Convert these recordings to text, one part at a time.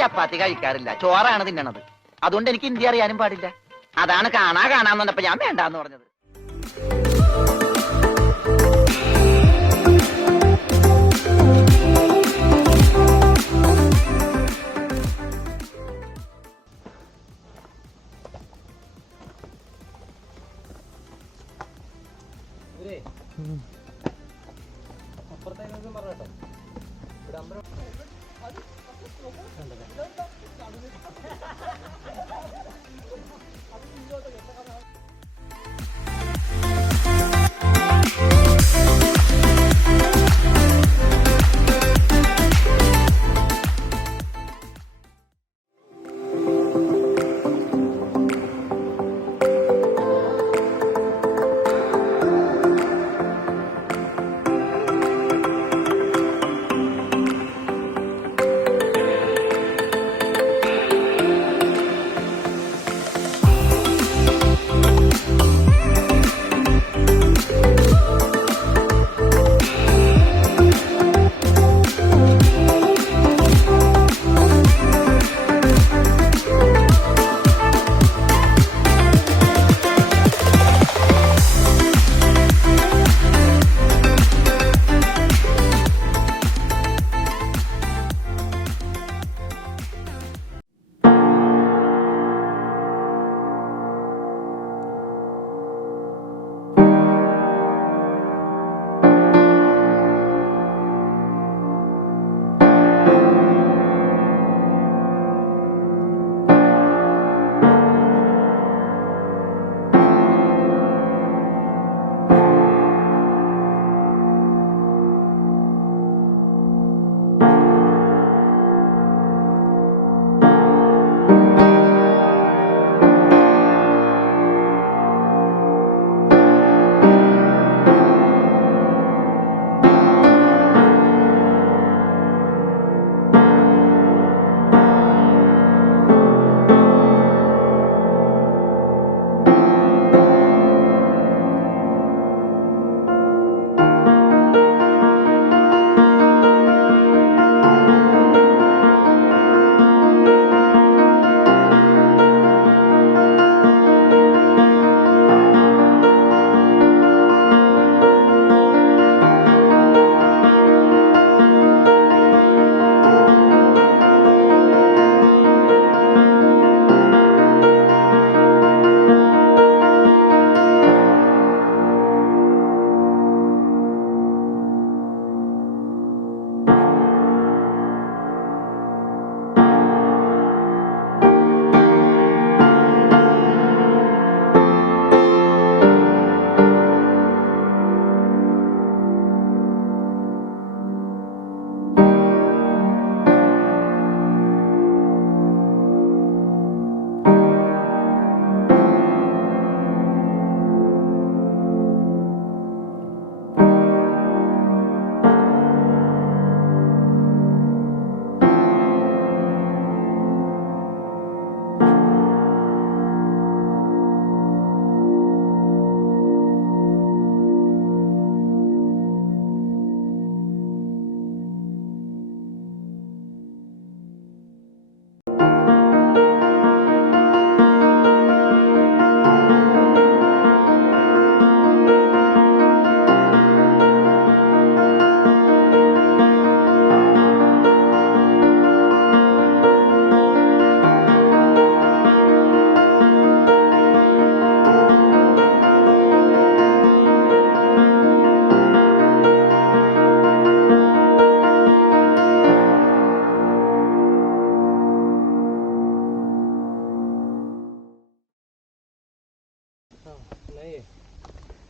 ചപ്പാത്തി കഴിക്കാറില്ല, ചോറാണ് തിന്നണത്. അതുകൊണ്ട് എനിക്ക് ഹിന്ദി അറിയാനും പാടില്ല. അതാണ് കാണാന്ന് പറഞ്ഞപ്പോ ഞാൻ വേണ്ടാന്ന് പറഞ്ഞത്.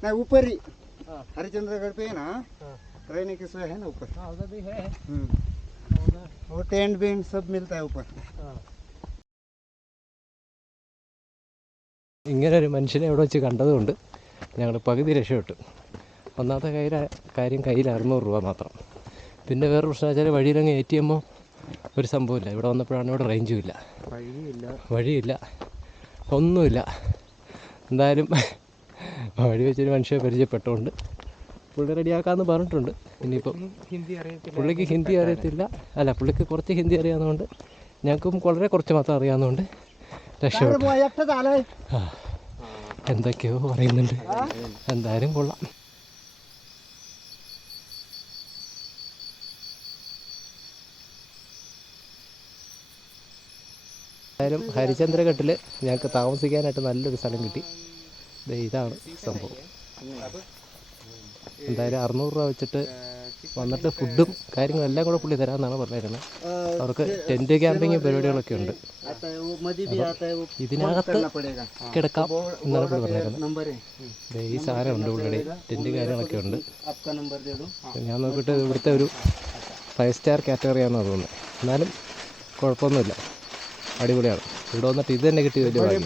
नहीं ऊपर ही हरिश्चंद्रगढ़ पे है ना, रहने की सोच है ना ऊपर। उधर भी है। और टेंट वेंट सब मिलता है ऊपर. ഇങ്ങനെ ഒരു മനുഷ്യനെ ഇവിടെ വെച്ച് കണ്ടതുകൊണ്ട് ഞങ്ങൾ പകുതി രക്ഷപ്പെട്ടു. ഒന്നാമത്തെ കാര്യം കയ്യിൽ 600 രൂപ മാത്രം. പിന്നെ വേറെ പ്രശ്നം വെച്ചാൽ വഴിയിലങ്ങ് ATM ഒരു സംഭവമില്ല. ഇവിടെ വന്നപ്പോഴാണ് ഇവിടെ റേഞ്ചും ഇല്ല, വഴിയില്ല, ഒന്നുമില്ല. എന്തായാലും വഴി വെച്ചൊരു മനുഷ്യനെ പരിചയപ്പെട്ടുകൊണ്ട് പുള്ളി റെഡിയാക്കാമെന്ന് പറഞ്ഞിട്ടുണ്ട്. ഇനിയിപ്പോൾ പുള്ളിക്ക് ഹിന്ദി അറിയത്തില്ല, അല്ല പുള്ളിക്ക് കുറച്ച് ഹിന്ദി അറിയാവുന്നതുകൊണ്ട്, ഞങ്ങൾക്കും വളരെ കുറച്ച് മാത്രം അറിയാവുന്നതുകൊണ്ട് രക്ഷപ്പെട്ടു. എന്തൊക്കെയോ പറയുന്നുണ്ട്. എന്തായാലും കൊള്ളാം. എന്തായാലും ഹരിചന്ദ്രഘട്ടിൽ ഞങ്ങൾക്ക് താമസിക്കാനായിട്ട് നല്ലൊരു സ്ഥലം കിട്ടി. ഇതാണ് സംഭവം. എന്തായാലും 600 രൂപ വെച്ചിട്ട് വന്നിട്ട് ഫുഡും കാര്യങ്ങളും എല്ലാം കൂടെ പുള്ളി തരാമെന്നാണ് പറഞ്ഞിരുന്നത്. അവർക്ക് ടെൻറ്റ് ക്യാമ്പിങ് പരിപാടികളൊക്കെ ഉണ്ട്. ഇതിനകത്ത് കിടക്കാം എന്നാണ് പുള്ളി പറഞ്ഞിരുന്നത്. ഈ സാധനമുണ്ട് പുള്ളിയുടെ, ടെൻറ്റ് കാര്യങ്ങളൊക്കെ ഉണ്ട്. ഞാൻ നോക്കിയിട്ട് ഇവിടുത്തെ ഒരു 5 സ്റ്റാർ കാറ്റഗറിയാണെന്ന് തോന്നുന്നത്. എന്നാലും കുഴപ്പമൊന്നുമില്ല, അടിപൊളിയാണ്. ഇവിടെ വന്നിട്ട് ഇത് തന്നെ കിട്ടിയ വലിയ ഭാഗ്യം.